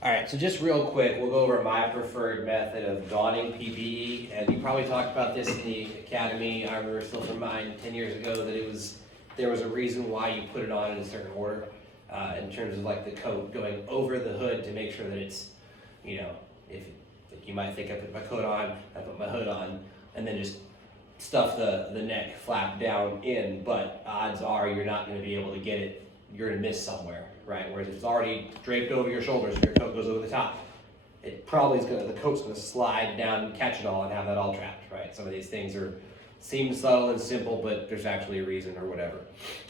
All right, so just real quick, we'll go over my preferred method of donning PPE, and you probably talked about this in the academy. I remember still from mine 10 years ago that there was a reason why you put it on in a certain order, in terms of like the coat going over the hood to make sure that it's, if you might think I put my coat on, I put my hood on, and then just stuff the neck flap down in, but odds are you're not going to be able to get it. You're going to miss somewhere, right? Whereas if it's already draped over your shoulders and your coat goes over the top, it probably is the coat's going to slide down and catch it all and have that all trapped, right? Some of these things seem subtle and simple, but there's actually a reason or whatever.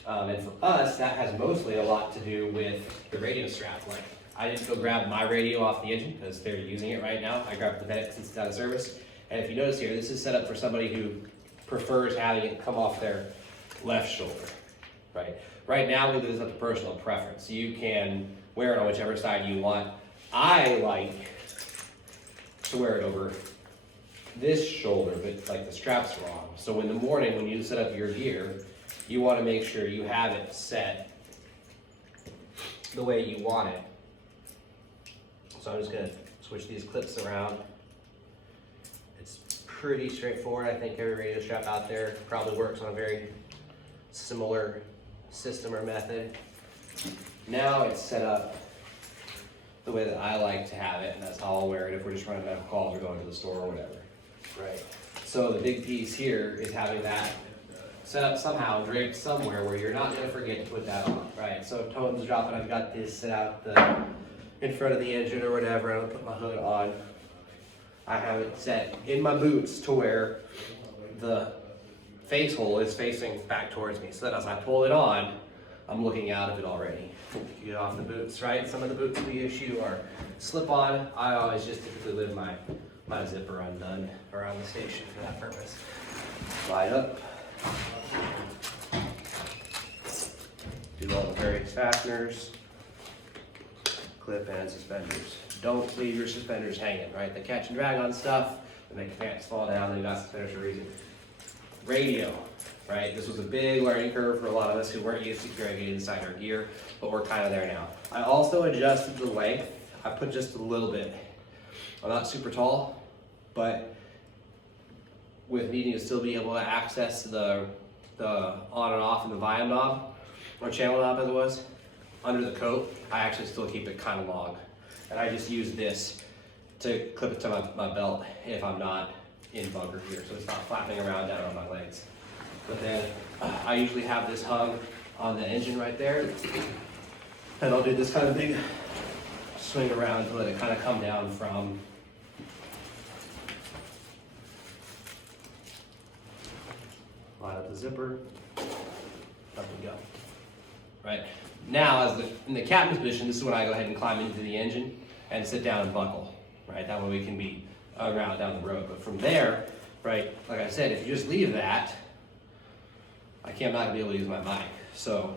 And for us, that has mostly a lot to do with the radio strap. Like, I didn't go grab my radio off the engine because they're using it right now. I grabbed the Vec since it's out of service. And if you notice here, this is set up for somebody who prefers having it come off their left shoulder, right? Right now, we leave this up to personal preference. You can wear it on whichever side you want. I like to wear it over this shoulder, but like the strap's wrong. So in the morning, when you set up your gear, you want to make sure you have it set the way you want it. So I'm just going to switch these clips around. It's pretty straightforward. I think every radio strap out there probably works on a very similar system or method. Now it's set up the way that I like to have it, and that's how I'll wear it if we're just running medical calls or going to the store or whatever, right? So the big piece here is having that set up somehow, draped somewhere where you're not gonna forget to put that on, right? So if tone's dropping, I've got this set out in front of the engine or whatever, I'm gonna put my hood on. I have it set in my boots to where the face hole is facing back towards me, so that as I pull it on, I'm looking out of it already. Get off the boots, right? Some of the boots we issue are slip-on. I always just typically leave my zipper undone around the station for that purpose. Slide up. Do all the various fasteners, clip and suspenders. Don't leave your suspenders hanging, right? They catch and drag on stuff and make your pants fall down, and you got suspenders for a reason. Radio, right? This was a big learning curve for a lot of us who weren't used to carrying it inside our gear, but we're kind of there now. I also adjusted the length. I put just a little bit. I'm not super tall, but with needing to still be able to access the on and off and the volume knob, or channel knob as it was, under the coat, I actually still keep it kind of long. And I just use this to clip it to my belt if I'm not in bunker gear, so it's not flapping around down on my legs. But then I usually have this hung on the engine right there, and I'll do this kind of big swing around to let it kind of come down from line up the zipper, up we go. Right now, in the captain's position, this is when I go ahead and climb into the engine and sit down and buckle. Right, that way we can be around down the road. But from there, right, like I said, if you just leave that, I'm not gonna be able to use my mic. So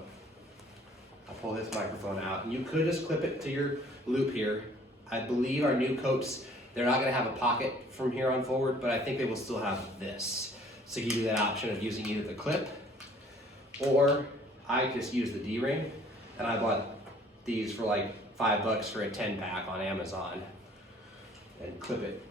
I pull this microphone out, and you could just clip it to your loop here. I believe our new coats, they're not gonna have a pocket from here on forward, but I think they will still have this. So give you that option of using either the clip, or I just use the D-ring, and I bought these for like $5 for a 10-pack on Amazon, and clip it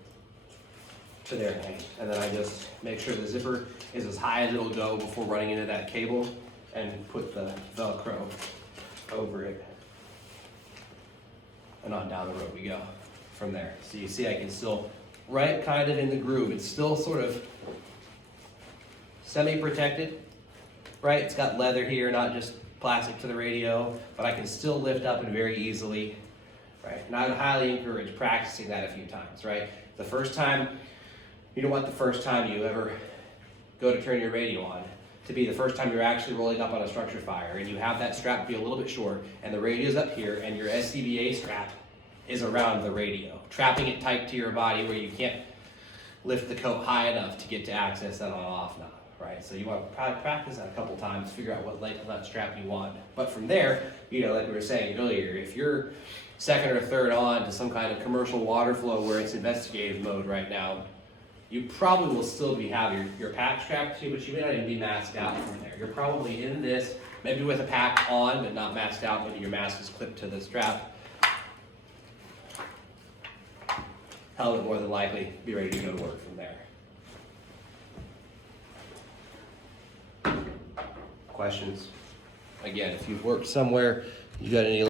to their hang. And then I just make sure the zipper is as high as it'll go before running into that cable, and put the Velcro over it. And on down the road we go from there. So you see I can still, right kind of in the groove, it's still sort of semi-protected, right? It's got leather here, not just plastic to the radio, but I can still lift up and very easily, right? And I would highly encourage practicing that a few times, right? The first time, you don't want the first time you ever go to turn your radio on to be the first time you're actually rolling up on a structure fire, and you have that strap be a little bit short, and the radio's up here, and your SCBA strap is around the radio, trapping it tight to your body where you can't lift the coat high enough to get to access that on off knob, right? So you want to practice that a couple times, figure out what length of that strap you want. But from there, like we were saying earlier, if you're second or third on to some kind of commercial water flow where it's investigative mode right now, you probably will still have your pack strapped to, but you may not even be masked out from there. You're probably in this, maybe with a pack on, but not masked out, but your mask is clipped to the strap. helmet more than likely, be ready to go to work from there. Questions? Again, if you've worked somewhere, you got any